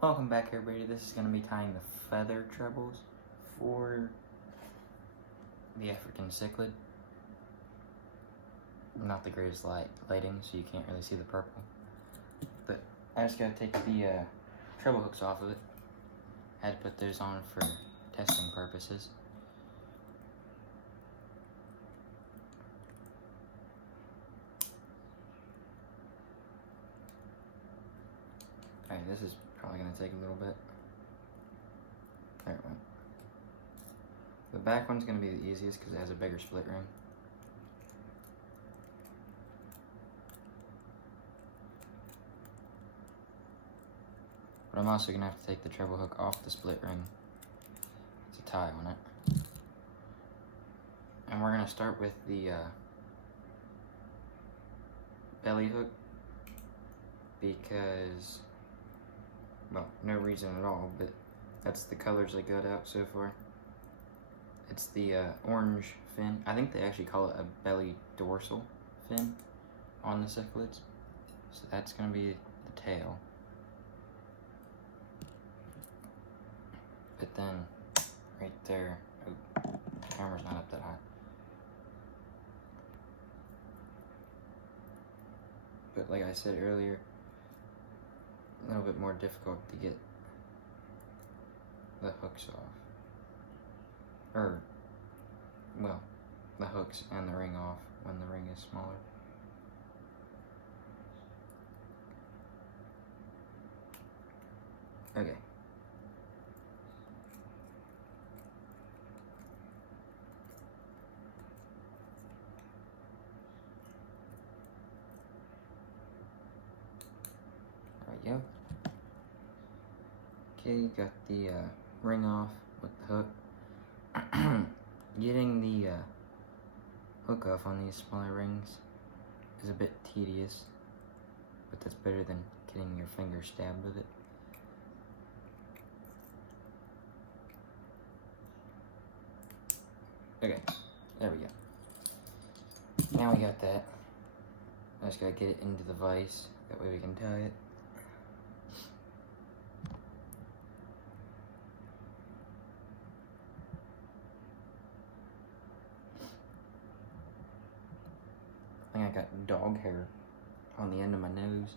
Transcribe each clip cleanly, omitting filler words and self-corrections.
Welcome back, everybody. This is going to be tying the feather trebles for the African cichlid. Not the greatest lighting, so you can't really see the purple. But I just got to take the treble hooks off of it. Had to put those on for testing purposes. Alright, this is probably going to take a little bit. There it went. The back one's going to be the easiest because it has a bigger split ring. But I'm also going to have to take the treble hook off the split ring to tie on it. And we're going to start with the belly hook because, well, no reason at all, but that's the colors I got out so far. It's the orange fin. I think they actually call it a belly dorsal fin on the cichlids. So that's going to be the tail. But then, right there, oh, the camera's not up that high. But like I said earlier, a little bit more difficult to get the hooks off. Or, well, the hooks and the ring off when the ring is smaller. Okay. There we go. Okay, got the ring off with the hook. Getting the hook off on these smaller rings is a bit tedious, but that's better than getting your finger stabbed with it. Okay, there we go. Now we got that. I just gotta get it into the vise, that way we can tie it. I think I got dog hair on the end of my nose.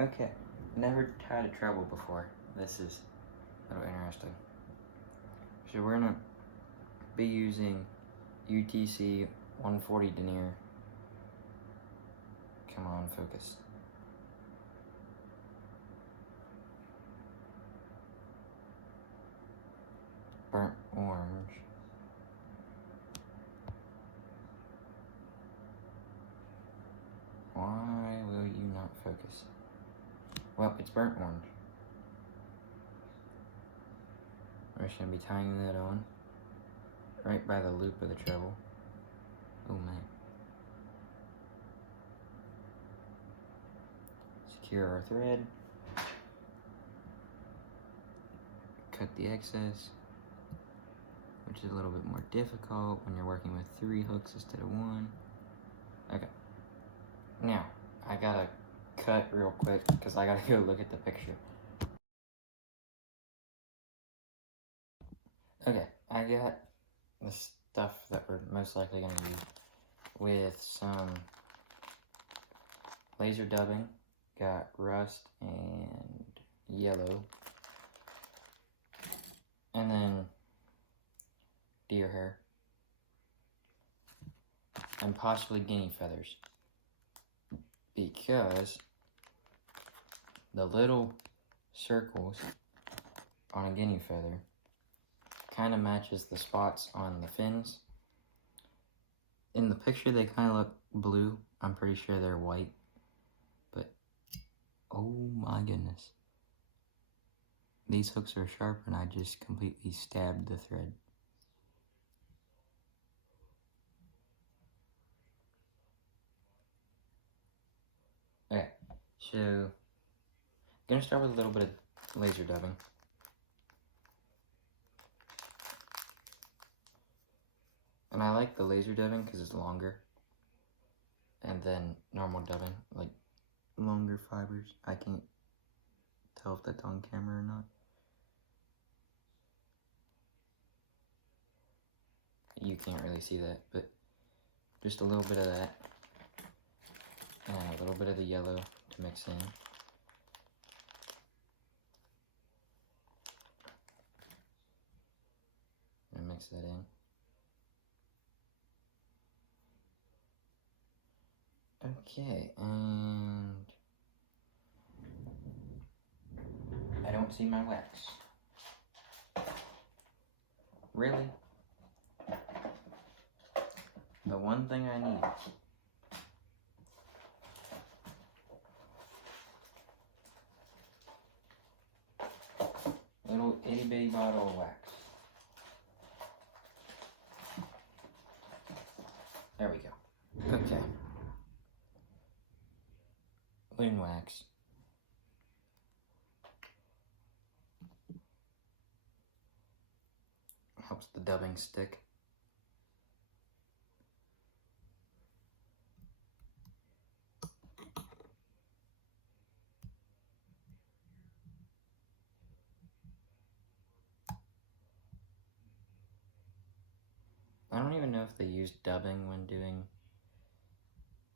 Okay, never tied a treble before. This is a little interesting. So we're gonna be using UTC 140 denier. Come on, focus. Burnt orange. Why will you not focus? Well, it's burnt orange. We're just gonna be tying that on right by the loop of the treble. Oh man. Secure our thread. Cut the excess, which is a little bit more difficult when you're working with 3 hooks instead of 1. Okay. Now, I gotta cut real quick because I gotta go look at the picture. Okay, I got the stuff that we're most likely gonna use with some laser dubbing. Got rust and yellow. And then deer hair. And possibly guinea feathers. Because the little circles on a guinea feather kind of matches the spots on the fins. In the picture they kind of look blue. I'm pretty sure they're white. But oh my goodness. These hooks are sharp and I just completely stabbed the thread. Okay, so I'm gonna start with a little bit of laser dubbing. And I like the laser dubbing because it's longer. And then normal dubbing, like longer fibers. I can't tell if that's on camera or not. You can't really see that, but just a little bit of that. And a little bit of the yellow to mix in. And mix that in. Okay, and I don't see my wax. Really? The one thing I need. Little itty bitty bottle of wax. There we go. Okay. Loon wax. Helps the dubbing stick. I don't even know if they use dubbing when doing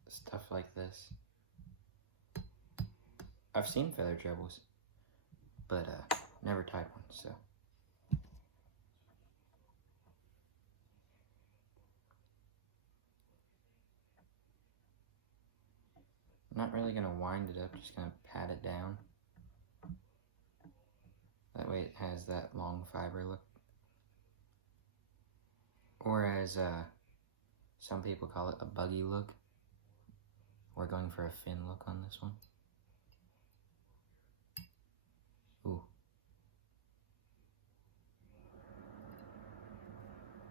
stuff like this. I've seen feather trebles, but never tied one, so. I'm not really gonna wind it up, just gonna pat it down. That way it has that long fiber look. Or as some people call it, a buggy look. We're going for a fin look on this one. Ooh.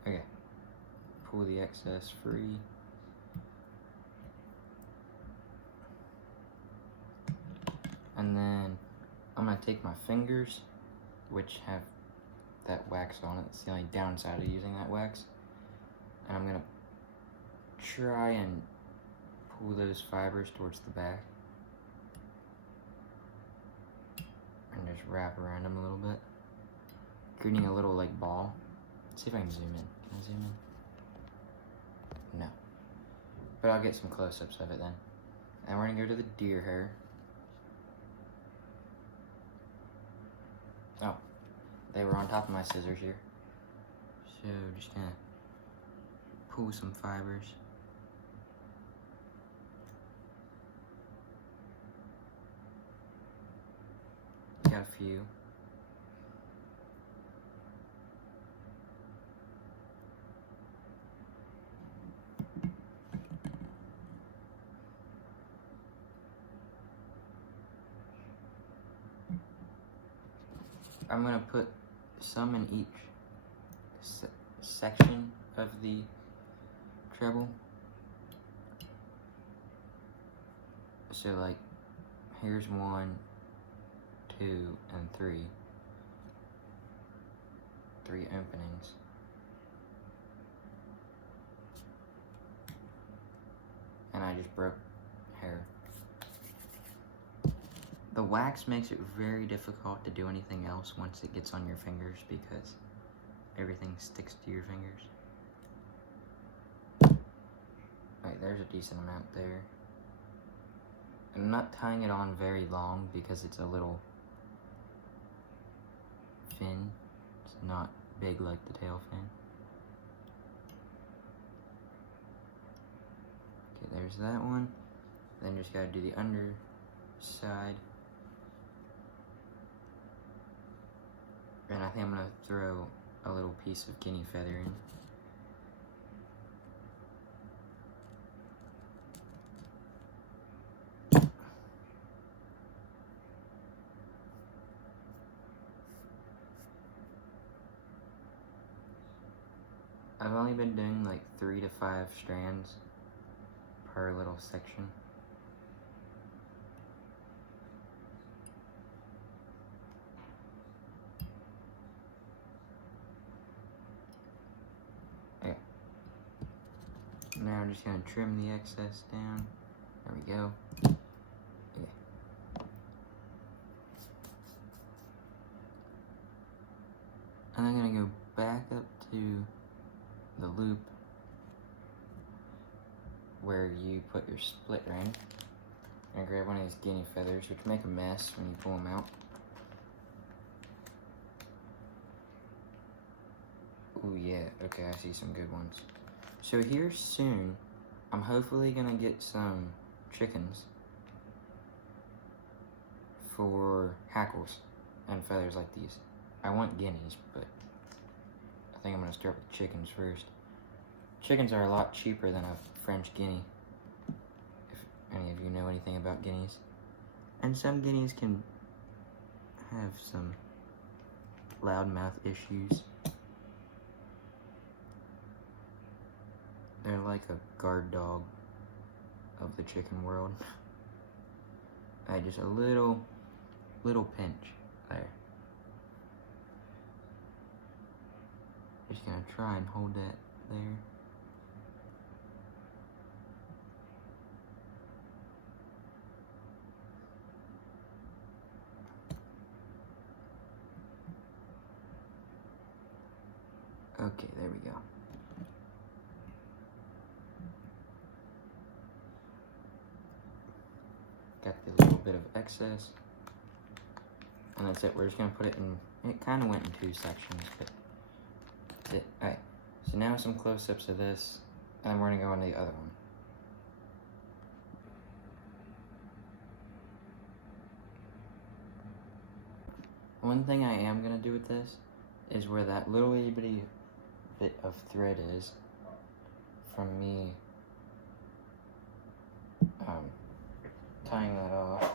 Okay. Pull the excess free. And then I'm gonna take my fingers, which have that wax on it. It's the only downside of using that wax. And I'm gonna try and pull those fibers towards the back. And just wrap around them a little bit. Creating a little like ball. Let's see if I can zoom in. Can I zoom in? No. But I'll get some close-ups of it then. And we're gonna go to the deer hair. Oh, they were on top of my scissors here. So just gonna pull some fibers. Got a few. I'm gonna put some in each section of the treble. So like, here's 1, 2, and 3. 3 openings. And I just broke hair. The wax makes it very difficult to do anything else once it gets on your fingers because everything sticks to your fingers. Alright, there's a decent amount there. I'm not tying it on very long because it's a little fin. It's not big like the tail fin. Okay, there's that one. Then just gotta do the underside. And I think I'm gonna throw a little piece of guinea feather in. I've only been doing like 3 to 5 strands per little section. Okay. Now I'm just gonna trim the excess down. There we go. Okay. back up to the loop where you put your split ring and grab one of these guinea feathers, which make a mess when you pull them out. Oh yeah, okay, I see some good ones. So here soon, I'm hopefully gonna get some chickens for hackles and feathers like these. I want guineas, but I think I'm gonna start with chickens first. Chickens are a lot cheaper than a French guinea, if any of you know anything about guineas. And some guineas can have some loudmouth issues. They're like a guard dog of the chicken world. Just a little pinch there. Just gonna try and hold that there. Okay, there we go. Got the little bit of excess. And that's it. We're just gonna put it in, it kind of went in 2 sections, but that's it. Alright, so now some close-ups of this, and we're gonna go on the other one. One thing I am gonna do with this is where that little itty bitty bit of thread is from me tying that off.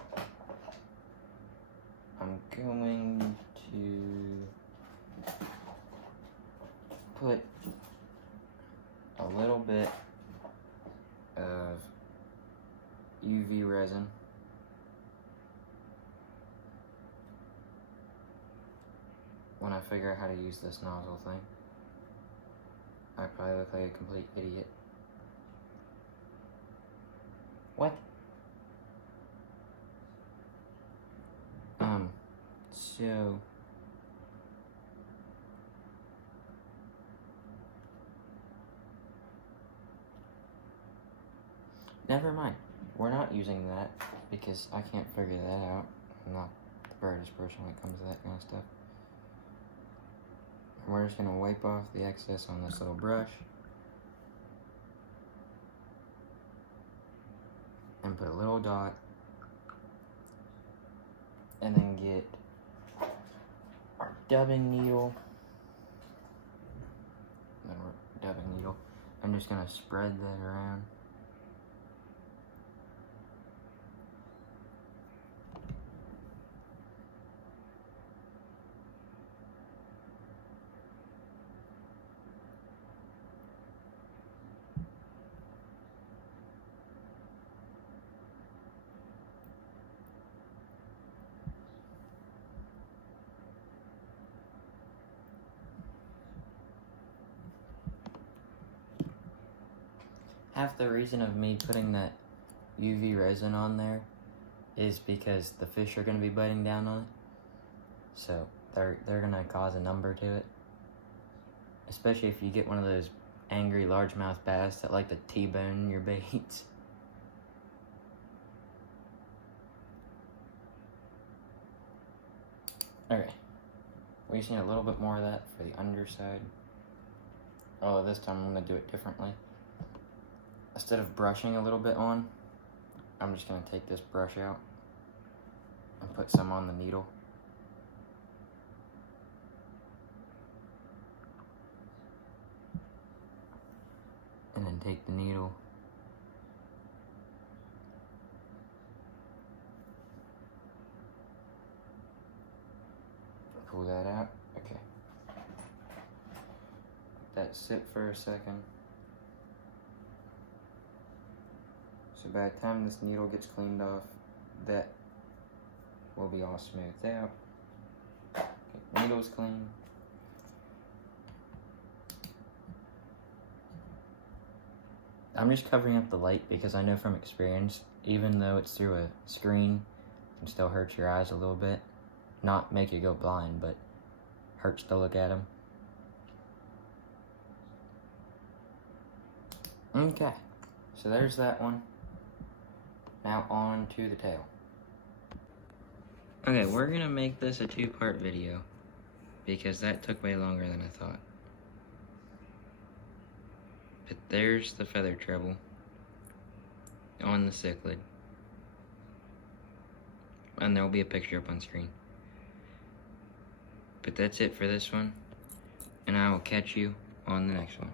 I'm going to put a little bit of UV resin when I figure out how to use this nozzle thing. I probably look like a complete idiot. What? So never mind. We're not using that because I can't figure that out. I'm not the brightest person when it comes to that kind of stuff. And we're just gonna wipe off the excess on this little brush and put a little dot, and then get our dubbing needle. I'm just gonna spread that around. Half the reason of me putting that UV resin on there is because the fish are going to be biting down on it. So they're going to cause a number to it. Especially if you get one of those angry largemouth bass that like to T-bone your baits. Okay. We just need a little bit more of that for the underside. Oh, this time I'm going to do it differently. Instead of brushing a little bit on, I'm just going to take this brush out and put some on the needle. And then take the needle pull that out. Okay. Let that sit for a second. So by the time this needle gets cleaned off, that will be all smoothed out. Okay, needle's clean. I'm just covering up the light because I know from experience, even though it's through a screen, it can still hurt your eyes a little bit. Not make you go blind, but hurts to look at them. Okay, so there's that one. Now on to the tail. Okay, we're gonna make this a 2-part video because that took way longer than I thought. But there's the feather treble on the cichlid. And there'll be a picture up on screen. But that's it for this one, and I will catch you on the next one.